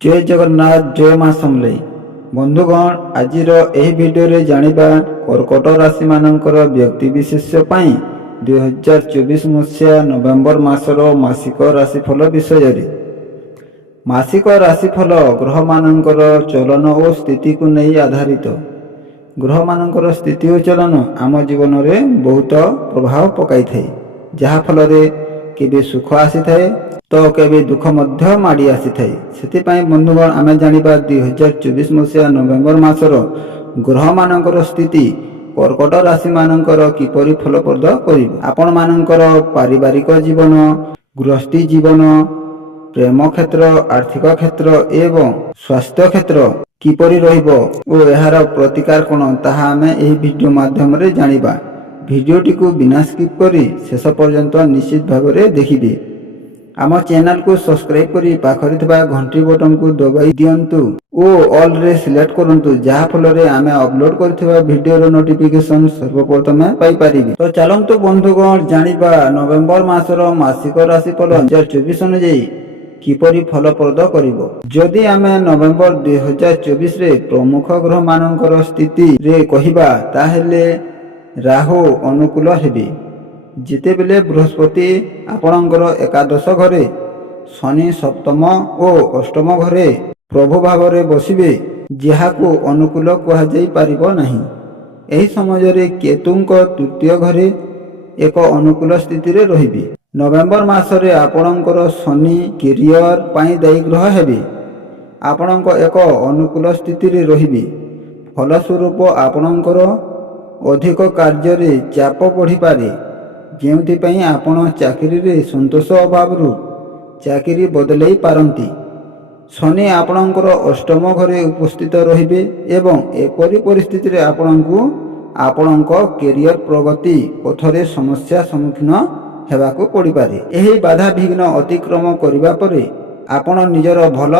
जय जगन्नाथ जय माँ समलेई। बंधुगण आजिर एही भिडियो जानिबा कर्कट राशि मानकर व्यक्ति विशेष 2024 मसीहा नवेम्बर मासर मासिक राशिफल विषय रे। मासिक राशिफल ग्रह मानकर चलन और स्थिति को नहीं आधारित। ग्रह मानकर स्थिति और चलन आम जीवन में बहुत प्रभाव पकाई थाए, जहा फल केबे सुख आसी थाए तो केबे दुख मध्य माड़ी आसी थाए। सेतिपाई बंधुगण आमे जानिबा 2024 मसीहा नवेम्बर मासर ग्रह मानकर स्थिति कर्कट राशि मानकर किपरि फलप्रद करिब। आपण मानकर पारिवारिक जीवन, गृहस्थी जीवन, प्रेम क्षेत्र, आर्थिक क्षेत्र एवं स्वास्थ्य क्षेत्र किपरि रहिबो ओ एहार प्रतिकार कोन ताहा आमे एही वीडियो माध्यम रे जानिबा। वीडियोटी को बिना स्किप करी शेष पर्यंत निश्चित भाव रे देखिबे। आम चैनल को सब्सक्राइब करी पाखरे थिबा घंटी बटन को दबाई दियंतु ओ ऑल रे सिलेक्ट करंतु, जहा फल रे आमे अपलोड करथिबा वीडियो रो नोटिफिकेशन सर्वप्रथम पाई पारिबे। तो चलंतु बंधुगण जानिबा नवेम्बर मासर मासिक राशिफल 2024 अनुଯାयी किपरि फलप्रद करिवो। जदि आमे नवेम्बर 2024 रे प्रमुख ग्रह मानकर स्थिति रे कहिबा ताहेले राहु अनुकूल हेबे। जितेबेले बृहस्पति आपणकर एकादश घरे, शनि सप्तम और अष्टम घरे प्रभु भाव में बसिबे, जहाको अनुकूल कह जाई परिबो नहीं। एही समय रे केतुंक तृतीय घरे एक अनुकूल स्थिति रे रहिबे। नवेम्बर मासरे आपणकर शनि कैरियर पाई दायी ग्रह हेबे। आपणक एक अनुकूल स्थिति रे रहिबे। फलस्वरूप आपणकर अधिक कार्य रे चाप बढ़ी पारे, जेउथिपाई आपण चाकरी रे संतोष अभाव चाकरी बदलाई पारंती। शनि आपणकर अष्टम घरे उपस्थित रहिबे एवं एपरि परिस्थिति रे आपणको आपणक कैरियर प्रगति पथरे समस्या सम्मुखीन हेबाको पड़ी पारे। एही बाधा विघ्न अतिक्रम करिबा परे आपण निजर भल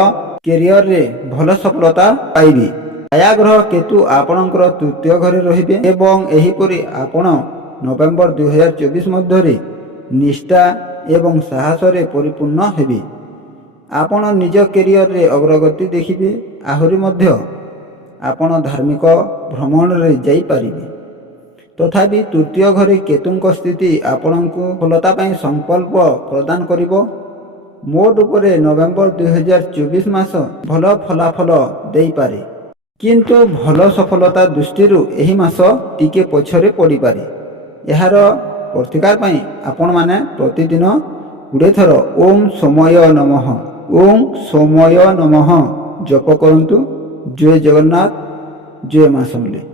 कैरियर रे भल सफलता पाइबे। छाया ग्रह केतु आपणकर तृतीय घरे रहिबे एवं एही परि आपण नवेम्बर 2024 मध्य निष्ठा एवं साहस रे परिपूर्ण हेबे। आपण निज कैरियर रे अग्रगति देखिबे। आहुरी मध्य आपण धार्मिक भ्रमण रे जाई पारिबे। तथापि तृतीय घरे केतुंक स्थिति आपणको फलता पाई संकल्प प्रदान करिवो। मोट उपरे नवेम्बर 2024 मास भल फलाफल देई पारे, किंतु भल सफलता दृष्टि एही मास टिके पछरे पड़ी पारे। यार प्रतिकार पाई आपण माने प्रतिदिन 20 थर ओम सोमय नमः ओम सोमय नमः जप करंतु। जय जगन्नाथ जय माँ समलेई।